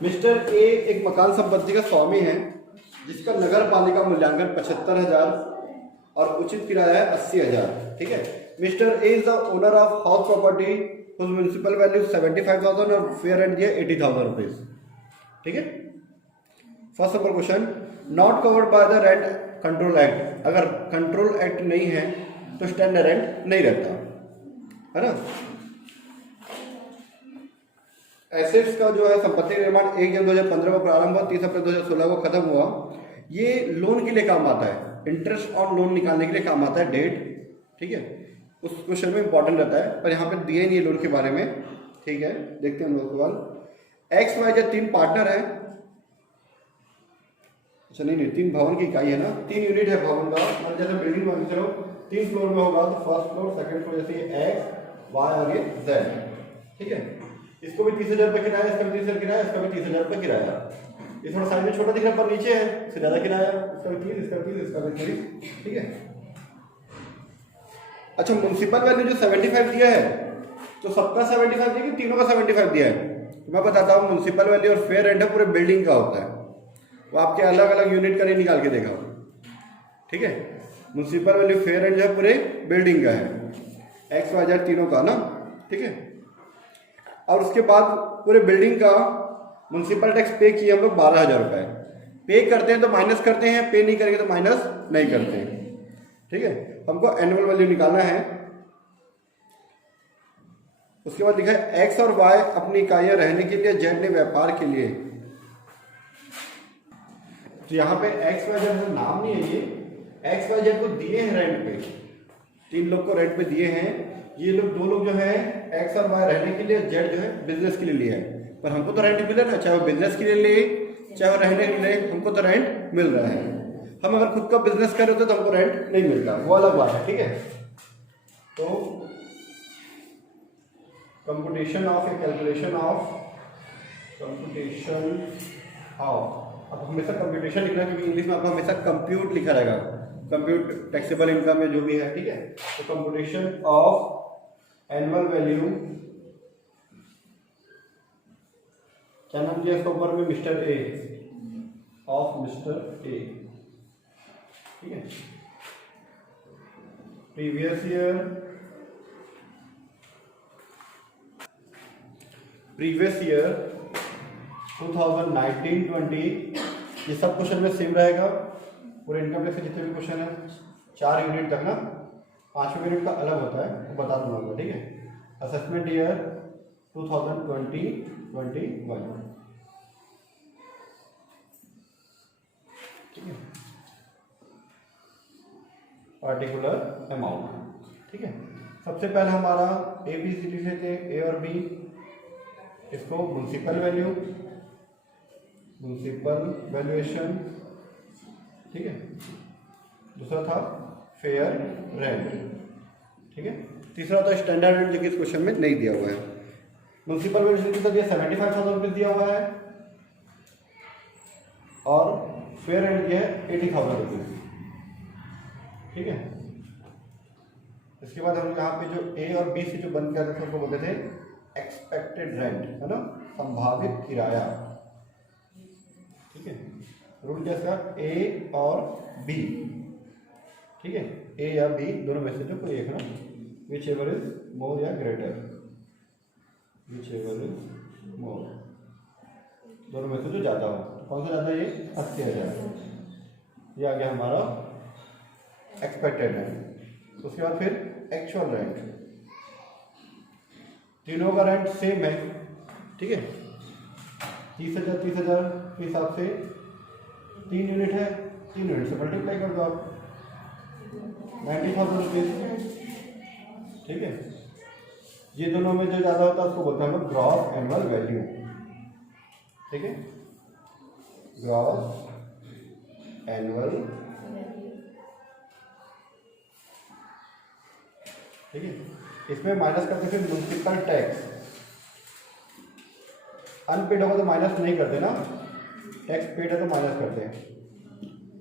Mister A एक मकान संपत्ति का स्वामी है जिसका नगर पालिका मूल्यांकन 75,000 और उचित किराया है 80,000। ठीक है। Mister A is the owner of house property whose municipal value 75,000 और फेयर रेंट दिया 80,000 रुपीज। ठीक है। First number question, not covered by the rent control act. अगर कंट्रोल एक्ट नहीं है तो स्टैंडर्ड रेंट नहीं रहता है ना। एसेट्स का जो है संपत्ति निर्माण 1 जनवरी 2015 को प्रारंभ हुआ, 30 अप्रैल 2016 को खत्म हुआ। ये लोन के लिए काम आता है, इंटरेस्ट ऑन लोन निकालने के लिए काम आता है डेट। ठीक है। उस क्वेश्चन में इंपॉर्टेंट रहता है, पर यहाँ पे दिए नहीं है लोन के बारे में। ठीक है, देखते हैं हम लोग सवाल। एक्स वाई जेड 3 पार्टनर है। अच्छा नहीं 3 भवन की इकाई है ना, 3 यूनिट है भवन का। मतलब जैसे बिल्डिंग मान चलो 3 फ्लोर में होगा तो फर्स्ट फ्लोर, सेकंड फ्लोर, जैसे ये एक्स वाई और ये जेड। ठीक है। इसको भी 30,000 रुपये किराया, इसका भी 30,000 किराया, इसका भी 30,000 रुपये किराया। ये थोड़ा साइज में छोटा दिख रहा है पर नीचे है, इससे ज्यादा किराया, इसका भी 30, इसका भी 30, इसका भी 30। ठीक है। अच्छा म्युनिसिपल वैल्यू जो 75 दिया है तो सबका 75 दिया कि तीनों का 75 दिया है? तो मैं बताता हूँ, म्युनिसिपल वैल्यू और फेयर रेंट है पूरे बिल्डिंग का होता है, वो आपके अलग अलग यूनिट का नहीं निकाल के देगा। ठीक है। म्युनिसिपल वैल्यू फेयर रेंट जो है पूरे बिल्डिंग का है, एक्स वाई जेड तीनों का ना। ठीक है। और उसके बाद पूरे बिल्डिंग का म्युनिसिपल टैक्स पे किए हम लोग 12,000 रुपये। पे करते हैं तो माइनस करते हैं, पे नहीं करेंगे तो माइनस नहीं करते हैं। ठीक है। हमको एनुअल वैल्यू निकालना है। उसके बाद लिखा है एक्स और वाई अपनी इकाइयां रहने के लिए, जेड ने व्यापार के लिए। तो यहाँ पे एक्स वाई जेड नाम नहीं है, ये एक्स वाई जेड को दिए हैं रेंट पे, 3 लोग को रेंट पे दिए हैं। ये लोग 2 लोग जो है एक्स और वाई रहने के लिए, जेड जो है बिजनेस के लिए लिया है। पर हमको तो रेंट मिल रहा है, चाहे वो बिजनेस के लिए ले चाहे वो रहने के लिए, हमको तो रेंट मिल रहा है। हम अगर खुद का बिजनेस कर रहे होते तो हमको रेंट नहीं मिलता, वो अलग बात है। ठीक है। तो कंप्यूटेशन ऑफ या कैलकुलेशन ऑफ, अब हमेशा कंप्यूटेशन लिखना क्योंकि इंग्लिश में आपको हमेशा कंप्यूट लिखा रहेगा, कंप्यूट टैक्सेबल इनकम में जो भी है। ठीक है। तो कंप्यूटेशन ऑफ एनुअल वैल्यू, क्या नाम दिया इसका ऊपर में, mister A, of mister A. ठीक है। प्रीवियस ईयर 2019-20, ये सब क्वेश्चन में सेम रहेगा। पूरे इनकम टैक्स के जितने भी क्वेश्चन है 4 यूनिट तक ना, 5वें यूनिट का अलग होता है, वो बता दूंगा। ठीक है। Assessment year 2020-21। ठीक है। Particular amount. ठीक है। सबसे पहले हमारा ए बी सी डी लेते हैं, ए और बी। इसको म्युनिसिपल वैल्यू, म्युनिसिपल वैल्यूएशन। ठीक है। दूसरा था फेयर रेंट। ठीक है। तीसरा था स्टैंडर्ड रेंट, जो कि इस क्वेश्चन में नहीं दिया हुआ है। म्युनिसिपल वैल्यूएशन कितना दिया, 75,000 रुपीज दिया हुआ है, और फेयर रेंट दिया है 80,000 रुपीज। ठीक है। इसके बाद हम यहाँ पे जो ए और बी से जो बंद किया था उसको बोलते थे एक्सपेक्टेड रेंट, है ना, संभावित किराया। ठीक है। रूल क्या इसका, ए और बी। ठीक है। ए या बी दोनों में से जो कोई एक ना, विच एवर इज मोर या ग्रेटर, विच एवर इज मोर, दोनों में से जो ज्यादा हो। तो कौन सा ज्यादा है, ये 80,000। ये आ गया हमारा एक्सपेक्टेड रेंट। उसके बाद फिर एक्चुअल रेंट, तीनों का रेंट सेम है। ठीक है। 30,000 30,000 के हिसाब से 3 यूनिट है, 3 यूनिट से मल्टीप्लाई कर दो आप, 90,000 रुपीज। ठीक है। ये दोनों में जो ज्यादा होता है उसको बोलते हैं हम ग्रॉस एनुअल वैल्यू। ठीक है। Gross annual. ठीक है। इसमें माइनस करते फिर म्युनिसिपल टैक्स, अनपेड होगा तो माइनस नहीं करते ना, टैक्स पेड है तो माइनस करते हैं।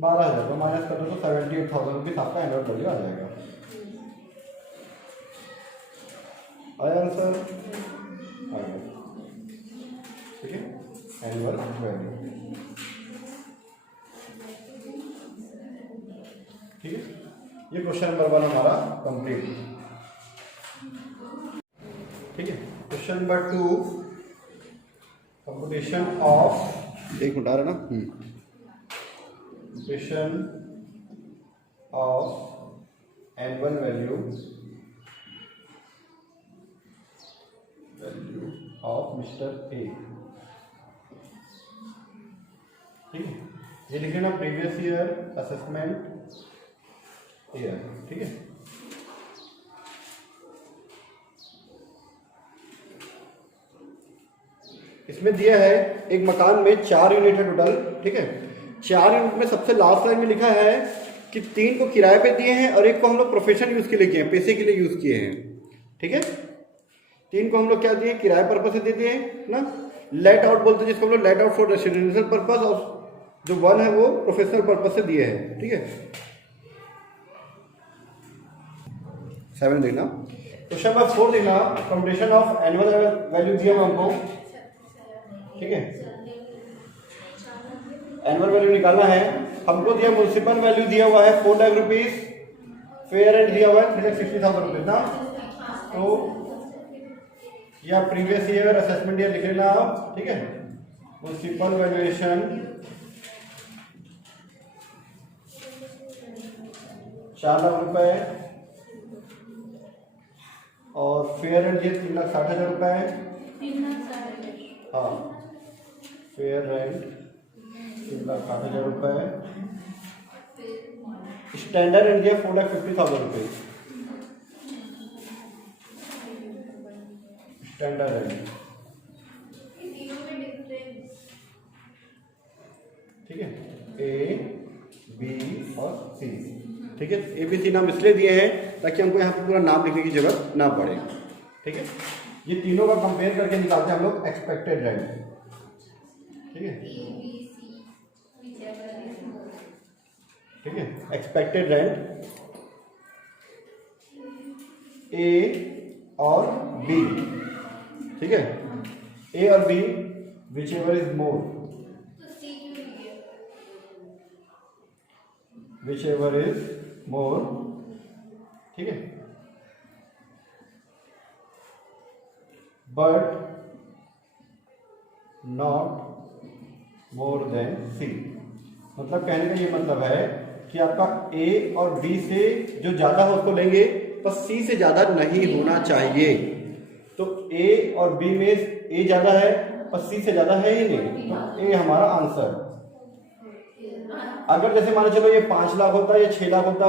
12,000 तो माइनस कर दो तो 78,000 रुपीज आपका एनुअल वैल्यू आ जाएगा। आया आंसर? आ गया। ठीक है। Annual value. ठीक है, ये क्वेश्चन नंबर 1 हमारा कंप्लीट। ठीक है, क्वेश्चन नंबर 2, कंप्यूटेशन ऑफ, एक मिनट आ रहा ना, computation of annual value of mister A. ठीक है, ये लिख लेना प्रीवियस ईयर असेसमेंट ईयर। ठीक है, इसमें दिया है एक मकान में 4 यूनिट है टोटल। ठीक है, 4 यूनिट में सबसे लास्ट लाइन में लिखा है कि 3 को किराए पे दिए हैं और एक को हम लोग प्रोफेशनल यूज के लिए किए हैं, पैसे के लिए यूज किए हैं। ठीक है, 3 को हम लोग क्या दिए, किराए पर्पज से दे दिए ना, लेट आउट बोलते हैं जिसको हम लोग let out for residential purpose, और जो 1 है वो प्रोफेशनल पर्पज से दिए हैं। ठीक है, 7 देखना। क्वेश्चन नंबर 4 देखना, कंप्यूटेशन ऑफ एनुअल वैल्यू दिया हुआ हमको। ठीक है, एनुअल वैल्यू निकालना है हमको। दिया म्युनिसिपल वैल्यू दिया हुआ है 4 लाख रुपीज, फेयर रेंट दिया हुआ है 3,60,000 रुपीज ना। तो या प्रीवियस ईयर असेसमेंट ईयर लिख लेना आप। ठीक है, म्युनिसिपल वैल्यूएशन 4 लाख रुपए और फेयर रेंट ये 3,60,000 रुपए। हाँ, फेयर रेंट 3,60,000 रुपए। स्टैंडर्ड रेंट दिया 4,50,000 रुपए। Standard rent. ठीक है, ए बी और सी। ठीक है, ए बी सी नाम इसलिए दिए हैं ताकि हमको यहाँ पे पूरा नाम लिखने की जरूरत ना पड़े। ठीक है, ये तीनों का कंपेयर करके निकालते हैं हम लोग एक्सपेक्टेड रेंट। ठीक है, ठीक है, एक्सपेक्टेड रेंट ए और बी। ठीक है, ए और B whichever is more, whichever is more. ठीक है, but not more than C. मतलब कहने का ये मतलब है कि आपका ए और बी से जो ज्यादा हो उसको लेंगे, पर सी से ज्यादा नहीं होना चाहिए। तो ए और बी में ए ज्यादा है पर सी से ज्यादा है ही नहीं, तो ए हमारा आंसर। अगर जैसे मान चलो ये 5 लाख होता या 6 लाख होता,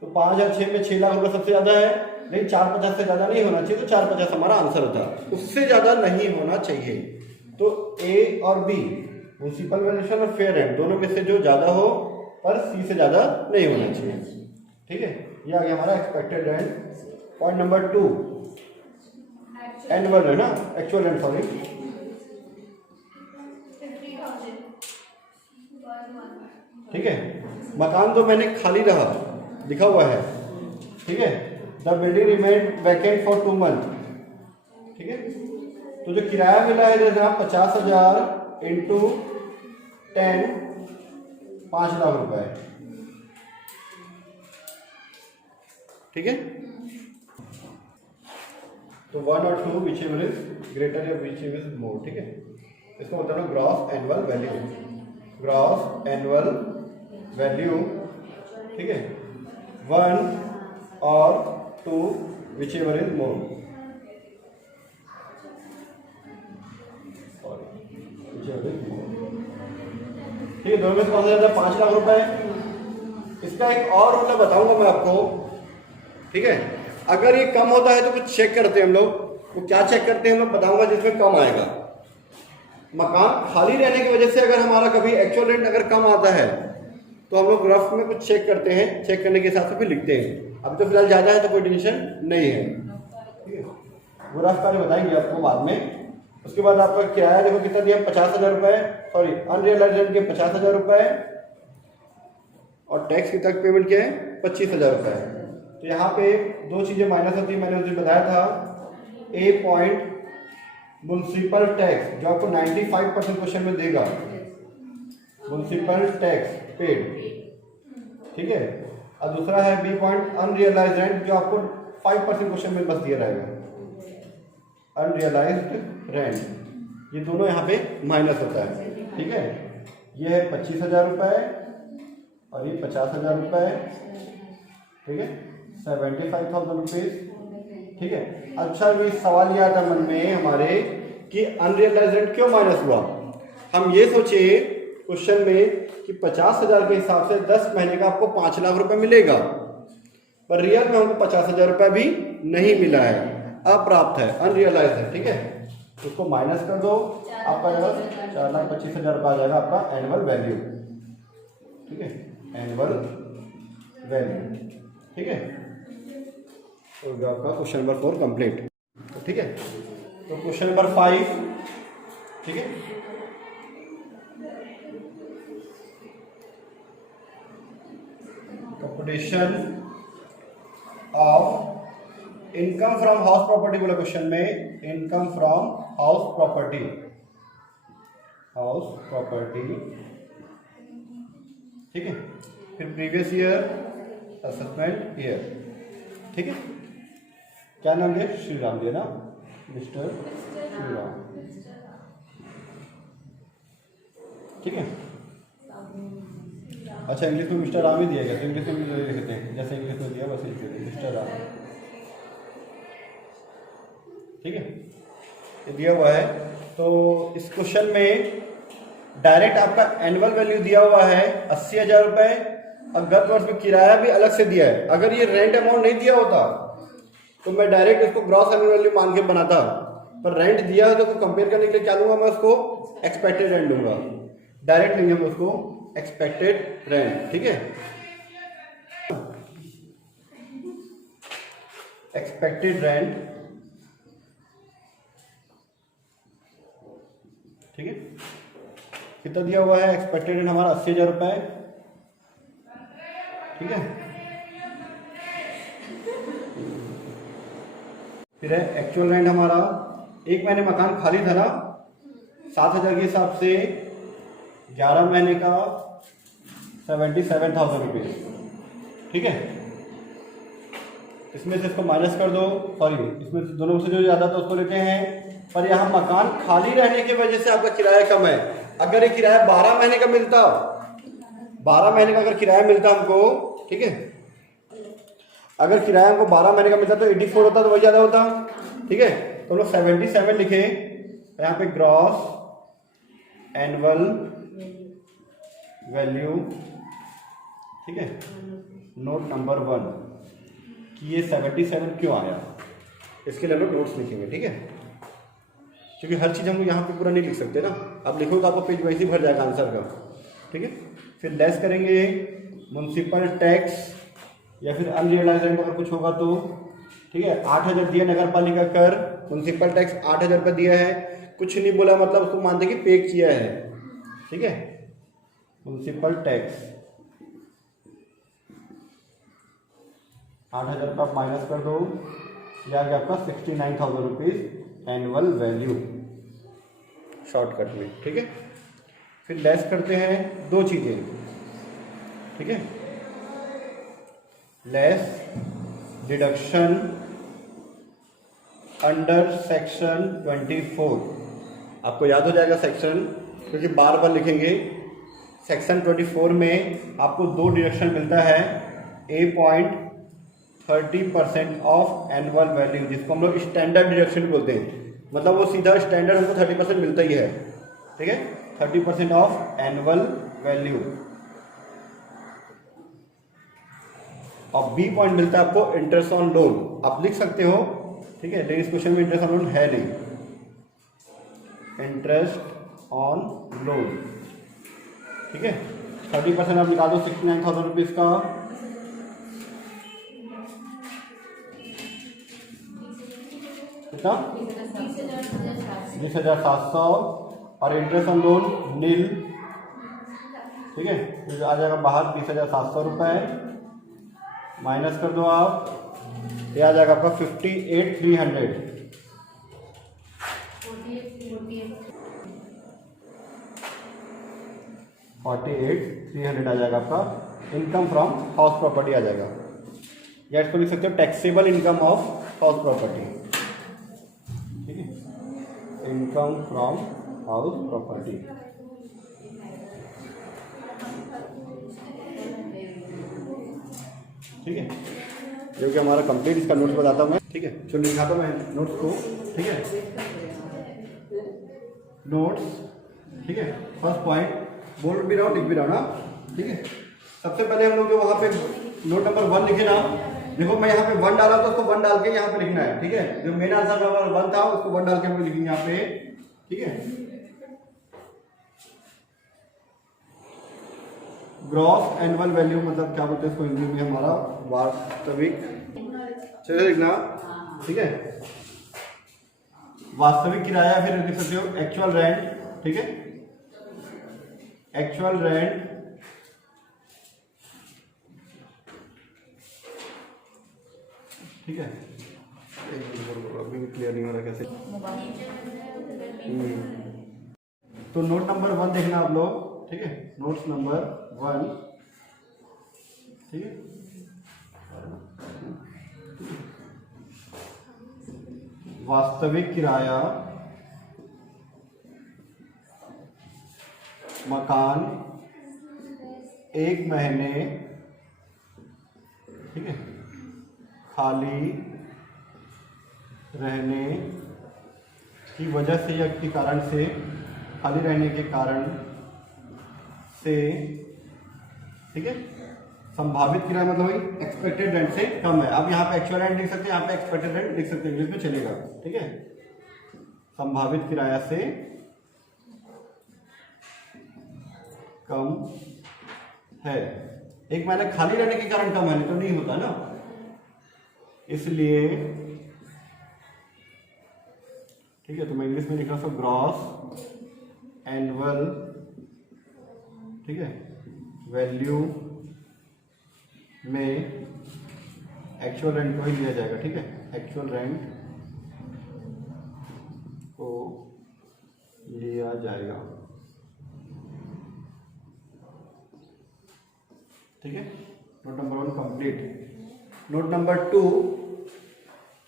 तो 5 और 6 में 6 लाख रुपये सबसे ज्यादा है, लेकिन 450 से ज्यादा नहीं होना चाहिए, तो 450 हमारा आंसर होता, उससे ज्यादा नहीं होना चाहिए। तो ए और बी म्युनिसिपल वैल्यूएशन और फेयर रेंट दोनों में से जो ज्यादा हो पर सी से ज्यादा नहीं होना चाहिए। ठीक है, ये आ गया हमारा expected rent. Point number 2, annual है ना, एक्चुअल रेंट, सॉरी। ठीक है, मकान तो मैंने खाली रहा लिखा हुआ है। ठीक है, the building remain vacant for 2 month. ठीक है, तो जो किराया मिला है जैसे 50,000 इंटू 10, 5 लाख रुपए। ठीक है, तो 1 और 2 विच एवर इज ग्रेटर या विच एवर इज मोर। ठीक है, इसको बताना gross annual value, gross annual value. ठीक है, 1 और 2 विच एवर इज मोर। ठीक है, दोनों में से कौन सा ज्यादा, 5 लाख रुपए। इसका एक और रूल बताऊंगा मैं आपको। ठीक है, अगर ये कम होता है तो कुछ चेक करते हैं हम लोग, वो क्या चेक करते हैं मैं बताऊंगा जिसमें कम आएगा। मकान खाली रहने की वजह से अगर हमारा कभी एक्चुअल रेंट अगर कम आता है तो हम लोग रफ में कुछ चेक करते हैं, चेक करने के हिसाब से फिर लिखते हैं। अभी तो फिलहाल ज्यादा है तो कोई टेंशन नहीं है। ठीक है, वो रफ कार्य बताएंगे आपको बाद में। उसके बाद आपका किराया देखो कितना दिया, 50,000 रुपए, सॉरी अनरियलाइज्ड रेंट के 50,000 रुपए, और टैक्स की तक पेमेंट क्या है 25,000 रुपए। तो यहाँ पे 2 चीजें माइनस होती है, मैंने उस दिन बताया था। ए पॉइंट म्युनिसिपल टैक्स जो आपको 95% क्वेश्चन में देगा, म्युनिसिपल टैक्स पेड, ठीक है। और दूसरा है बी पॉइंट अनरियलाइज्ड रेंट जो आपको 5% क्वेश्चन में बस दिया रहेगा, अनरियलाइज्ड रेंट। ये दोनों यहाँ पे माइनस होता है, ठीक है। ये है 25,000 रुपये और ये 50,000 रुपये, ठीक है, 75,000 रुपीज, ठीक है। अच्छा भी सवाल ये आता मन में हमारे कि अनरियलाइज्ड रेंट क्यों माइनस हुआ। हम ये सोचे क्वेश्चन में कि 50,000 के हिसाब से 10 महीने का आपको 5 लाख रुपए मिलेगा, पर रियल में हमको 50,000 रुपये भी नहीं मिला है, अप्राप्त है, अनरियलाइज्ड है, ठीक है। उसको माइनस कर दो, आपका 4,25,000 रुपये आ जाएगा आपका एनुअल वैल्यू, ठीक है, एनुअल वैल्यू, ठीक है। तो आपका क्वेश्चन नंबर 4 कंप्लीट, ठीक है। तो क्वेश्चन नंबर 5, ठीक है, computation of income from house property बोला क्वेश्चन में, income from house property, house property, ठीक है। फिर प्रीवियस ईयर, असेसमेंट ईयर, ठीक है। क्या नाम है? श्री राम जी ना, मिस्टर श्री राम, ठीक है। अच्छा इंग्लिश में मिस्टर राम ही दिया गया, तो इंग्लिश में भी लिखते हैं जैसे इंग्लिश में दिया वैसे ही मिस्टर राम, ठीक है। ये दिया हुआ है। तो इस क्वेश्चन में डायरेक्ट आपका एनुअल वैल्यू दिया हुआ है 80,000 रुपये, और गत वर्ष में किराया भी अलग से दिया है। अगर ये रेंट अमाउंट नहीं दिया होता तो मैं डायरेक्ट इसको ग्रॉस एनुअल वैल्यू मान के बनाता, पर रेंट दिया है तो कंपेयर करने के लिए क्या लूंगा मैं, उसको एक्सपेक्टेड रेंट लूंगा, डायरेक्ट नहीं हम उसको एक्सपेक्टेड रेंट, ठीक है। एक्सपेक्टेड रेंट, ठीक है। कितना दिया हुआ है एक्सपेक्टेड रेंट हमारा 80,000 रुपये, ठीक है। फिर है एक्चुअल रेंट हमारा, एक महीने मकान खाली था ना, 7,000 के हिसाब से 11 महीने का 77,000 रुपीज, ठीक है। इसमें से इसको माइनस कर दो, सॉरी इसमें से दोनों से जो ज़्यादा था उसको लेते हैं, पर यहाँ मकान खाली रहने की वजह से आपका किराया कम है। अगर ये किराया 12 महीने का मिलता, 12 महीने का अगर किराया मिलता हमको, ठीक है, अगर किराया हमको 12 महीने का मिलता तो 84 होता, तो वही ज़्यादा होता, ठीक है। तो लोग 77 लिखे, यहाँ पे ग्रॉस एनुअल वैल्यू, ठीक है। नोट नंबर 1 कि ये 77 क्यों आया, इसके लिए हम लोग नोट्स लिखेंगे, ठीक है, क्योंकि हर चीज़ हम लोग यहाँ पे पूरा नहीं लिख सकते ना, अब लिखो तो आपका पेज वैसे ही भर जाएगा आंसर का, ठीक है। फिर लेस करेंगे म्युनिसिपल टैक्स या फिर अनरियलाइज्ड रेंट अगर कुछ होगा तो, ठीक है। 8,000 दिया नगर पालिका कर, म्युनिसिपल टैक्स 8,000 रुपये दिया है, कुछ नहीं बोला मतलब उसको मानते कि पे किया है, ठीक है। म्युनिसिपल टैक्स 8,000 रुपये आप माइनस कर दो, यह आ गया आपका 69,000 रुपीज़ एनुअल वैल्यू शॉर्टकट में, ठीक है। फिर लेस करते हैं दो चीज़ें, ठीक है, लेस डिडक्शन अंडर सेक्शन 24, आपको याद हो जाएगा सेक्शन, क्योंकि बार बार लिखेंगे। सेक्शन 24 में आपको 2 डिडक्शन मिलता है, A.30% ऑफ एनुअल वैल्यू, जिसको हम लोग स्टैंडर्ड डिडक्शन बोलते हैं, मतलब वो सीधा स्टैंडर्ड हमको 30% मिलता ही है, ठीक है, 30% ऑफ एनुअल वैल्यू। और बी पॉइंट मिलता है आपको इंटरेस्ट ऑन लोन, आप लिख सकते हो, ठीक है, लेकिन इस क्वेश्चन में इंटरेस्ट ऑन लोन है नहीं, इंटरेस्ट ऑन लोन, ठीक है। 30% आप निकाल दो 69,000 रुपीज़ का, कितना 20,700, और इंटरेस्ट ऑन लोन नील, ठीक है, तो आ जाएगा बाहर 20,700 रुपये, माइनस कर दो आप, ये आ जाएगा आपका 58,300, 48,300 आ जाएगा आपका इनकम फ्रॉम हाउस प्रॉपर्टी आ जाएगा, या इसको लिख सकते हो taxable income of house property. ठीक है, इनकम फ्रॉम हाउस प्रॉपर्टी। ठीक है, जो कि हमारा कंप्लीट इसका नोट्स बताता हूँ मैं। ठीक है, चलो दिखाता हूँ मैं नोट्स को। ठीक है, नोट्स। ठीक है, फर्स्ट पॉइंट बोल भी रहा हूँ, लिख भी रहा हूँ ना। ठीक है, सबसे पहले हम लोग जो वहाँ पे नोट नंबर 1 लिखे ना, देखो मैं यहाँ पे 1 डाला तो उसको 1 डाल के यहाँ पे लिखना है। ठीक है, जो मेन आंसर नंबर 1 था उसको 1 डाल के हम लोग लिखेंगे यहाँ पे। ठीक है, ग्रॉस एनुअल वैल्यू मतलब क्या बोलते हैं इसको हिंदी में, हमारा वास्तविक। चलिए लिखना। ठीक है, वास्तविक किराया, फिर लिख सकते हो एक्चुअल रेंट। ठीक है, एक्चुअल रेंट, ठीक है, अभी क्लियर नहीं हो रहा कैसे। तो नोट नंबर 1 देखना आप लोग। ठीक है, नोट्स नंबर 1। ठीक है, वास्तविक किराया मकान 1 महीने, ठीक है, खाली रहने की वजह से या के कारण से, खाली रहने के कारण से, ठीक है, संभावित किराया मतलब वही एक्सपेक्टेड रेंट से कम है। अब यहाँ पे एक्चुअल रेंट लिख सकते हैं, यहाँ पे एक्सपेक्टेड रेंट लिख सकते हैं, इंग्लिश में चलेगा। ठीक है, संभावित किराया से कम है। 1 महीने खाली रहने के कारण कम है, नहीं तो नहीं होता ना, इसलिए। ठीक है, तो मैं इंग्लिश में लिख रहा हूँ ग्रॉस एनुअल, ठीक है, वैल्यू में एक्चुअल रेंट को ही लिया जाएगा। ठीक है, एक्चुअल रेंट को लिया जाएगा। ठीक है, note number 1 complete. Note number 2,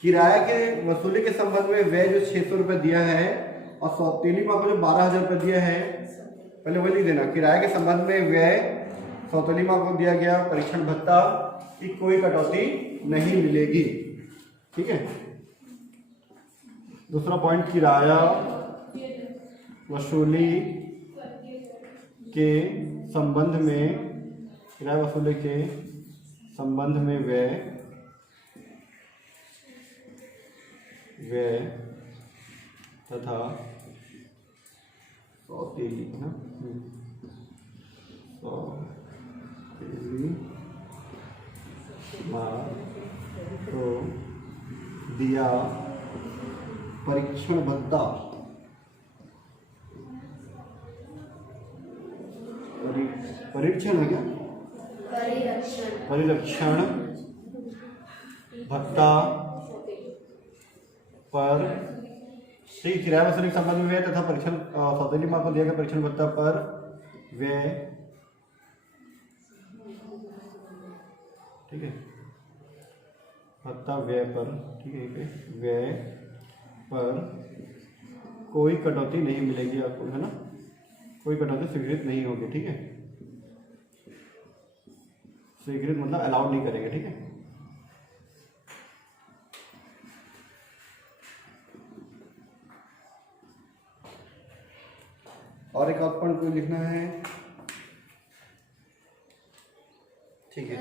किराया के वसूली के संबंध में व्यय जो 600 रुपये दिया है और सौतेली माँ को जो 12,000 रुपये दिया है, पहले वही लिख देना। किराया के संबंध में व्यय सौतेली माँ को दिया गया परीक्षण भत्ता की कोई कटौती नहीं मिलेगी। ठीक है, दूसरा पॉइंट, किराया वसूली के संबंध में, किराया वसूली के संबंध में व्यय तथा सौतेली ना, सौतेली माँ को दिया परीक्षण भत्ता, परीक्षण है क्या, परिरक्षण भत्ता पर, ठीक, किराया वसूली के संबंध में व्यय तथा परीक्षण, सौतेली माँ को दिया गया परीक्षण भत्ता पर व्यय। ठीक है, भत्ता व्यय पर, ठीक है, व्यय पर कोई कटौती नहीं मिलेगी आपको, है ना, कोई कटौती स्वीकृत नहीं होगी। ठीक है, स्वीकृत मतलब अलाउड नहीं करेंगे। ठीक है, और एक और पॉइंट को लिखना है। ठीक है,